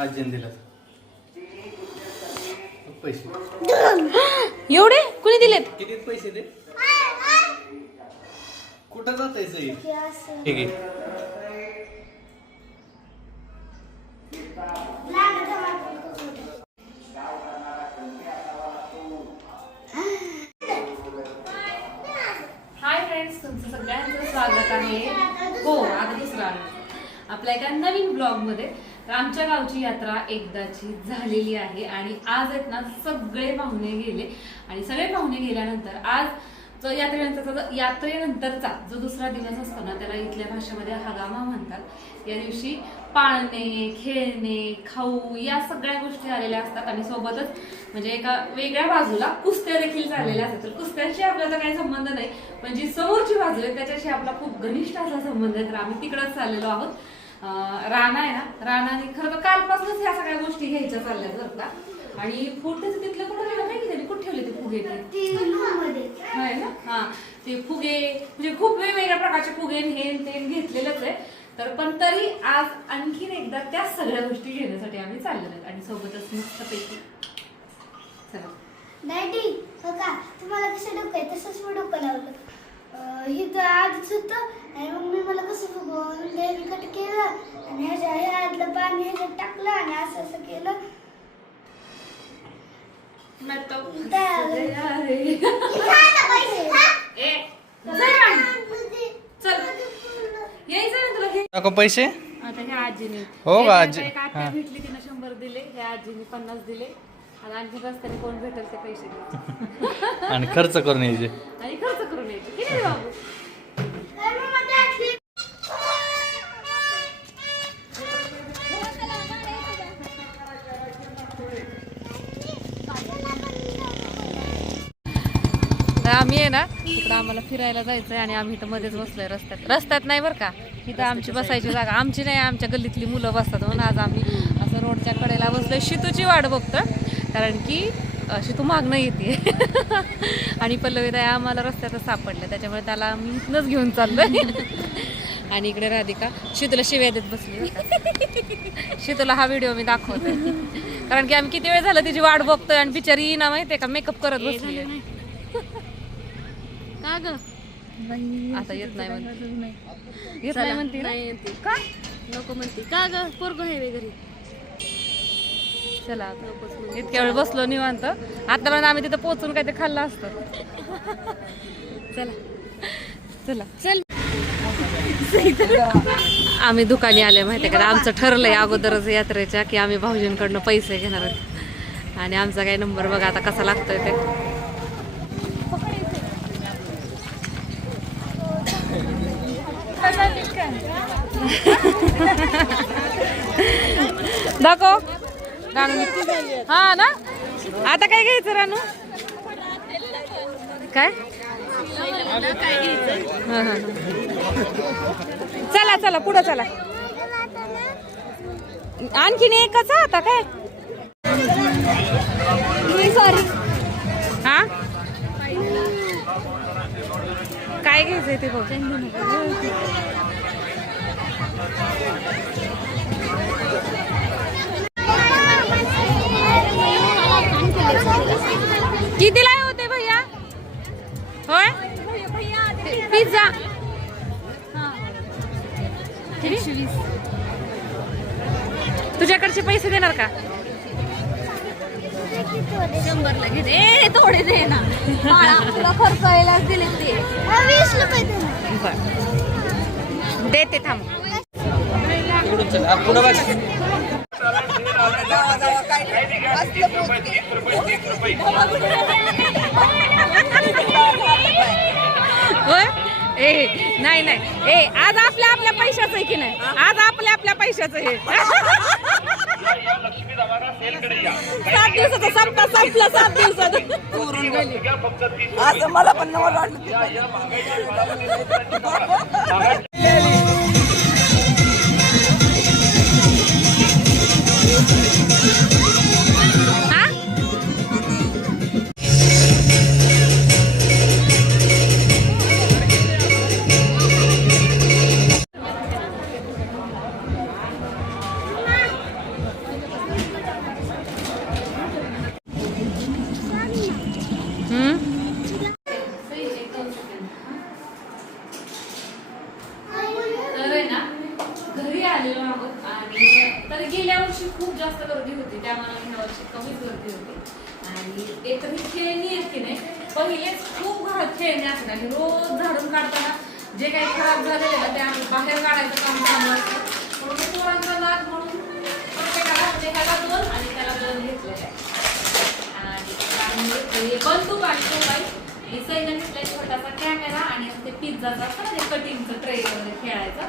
आजीने दिलं पैसे. एवढे कुणी दिलेत? किती पैसे दे? कुठं जाताय सही? ठीक आहे. हाय फ्रेंड्स, तुमचं सगळ्यांचं स्वागत आहे. हो, आता दुसरा आपल्या एका नवीन ब्लॉग मध्ये. तर आमच्या गावची यात्रा एकदाची झालेली आहे आणि आज आहेत ना सगळे पाहुणे गेले आणि सगळे पाहुणे गेल्यानंतर आज जो यात्रेनंतरचा जो दुसरा दिवस असतो ना त्याला इथल्या भाषेमध्ये हगामा म्हणतात. या दिवशी पाळणे, खेळणे, खाऊ या सगळ्या गोष्टी आलेल्या असतात आणि सोबतच म्हणजे एका वेगळ्या बाजूला कुस्त्या देखील झालेल्या असतात. तर कुस्त्याशी आपल्याला काही संबंध नाही, पण जी समोरची बाजू आहे त्याच्याशी आपला खूप घनिष्ठ असा संबंध आहे. तर आम्ही तिकडंच चाललेलो आहोत. राणा आहे ना, राणाने खरं तर कालपासूनच ह्या सगळ्या गोष्टी घ्यायच्या चालल्यात बरं का. आणि फुटेचं तिथलं कुठं गेलं नाही की त्यांनी कुठे ठेवले ते फुगे आहे ना. हा, ते फुगे म्हणजे खूप वेगवेगळ्या प्रकारचे फुगे हे घेतलेलंच आहे. तर पण तरी आज आणखीन एकदा त्या सगळ्या गोष्टी घेण्यासाठी आम्ही चाललेलो आहेत आणि सोबतच मस्तपैकी चला. डॅडी का तुम्हाला कसं डोकं आहे तसंच मी डोकं लावलं. ही तर आधीच होतं आणि मग मी मला कसं फुगवून कट केलं आणि ह्यातलं पाणी ह्याच्यात टाकलं आणि असं असं केलं. नको पैसे? आता ह्या आजीने हो का आजी? एक आत्या भेटली तिने 100 दिले, ह्या आजीने 50 दिले आणि आणखी रस्त्याने कोण भेटेल ते पैसे द्यायचे आणि खर्च करून यायचे आणि खर्च करून यायचे. किती रे बाबू? आम्ही आहे ना इकडं आम्हाला फिरायला जायचंय आणि आम्ही इथं मध्येच बसलोय रस्त्यात नाही बरं का. इथं आमची बसायची जागा आमची नाही, आमच्या गल्लीतली मुलं बसतात म्हणून आज आम्ही असं रोडच्या कडेला बसलोय. शितूची वाट बघतोय कारण की शितू मागणं येते आणि पल्लवीताई आम्हाला रस्त्यातच सापडलं त्याच्यामुळे त्याला आम्ही इथनंच घेऊन चाललोय. आणि इकडे राधिका शितूला शिव्या देत बसली. शितूला हा व्हिडिओ मी दाखवते कारण की आम्ही किती वेळ झालं तिची वाट बघतोय आणि बिचारी ना माहितीये का मेकअप करत बसली. का ग आता येत नाही म्हणते, येत नाही म्हणते का नको म्हणते का ग पोरगं आहे वगैरे. चला इतक्या वेळ बसलो निवांत, आता पण आम्ही तिथं पोहोचून काय ते खाल्लं असतं. चला चला चल. आम्ही दुकानी आले माहितीये का, आमचं ठरलंय अगोदरच यात्रेच्या की आम्ही भाऊजींकडनं पैसे घेणार आहोत आणि आमचा काही नंबर बघा आता कसा लागतोय ते. दाखव हा ना. आता काय घ्यायचं रानू? काय चला चला पुढं चला. आणखीन एकच आता काय सॉरी हा काय घ्यायचंय ते बघ. कितीला होते भैया? होय पिझ्झा 120. तुझ्याकडचे पैसे देणार का? 100 घे. ए थोडे दे ना, तुला खर्च व्हायला दिले ते 20 रुपये देते थांब. ए नाही नाही, ए आज आपल्या पैशाचं आहे की नाही, आज आपल्या पैशाचं आहे. 7 दिवसाचा सप्ताह संपला, 7 दिवसात असं मला पण वाटलं. गेल्या वर्षी खूप जास्त गर्दी होती, त्यामुळे ह्या वर्षी कमीच गर्दी होती. आणि एक तर ही खेळणी आहेत की नाही, पहिलेच खूप घरात खेळणी असतात आणि रोज झाडून काढताना जे काही खराब झालेले ना ते आम्ही बाहेर काढायचं काम चालू असतं. म्हणून पोरांचा नाद म्हणून प्रत्येकाला ह्याला 2 आणि त्याला 2 घेतलेले आहे. आणि बंदूक आणि मोबाईल, सैन्य घेतलाय छोटासा कॅमेरा आणि ते पिझ्झाचा असतं ना ते कटिंगचं ट्रे वगैरे खेळायचं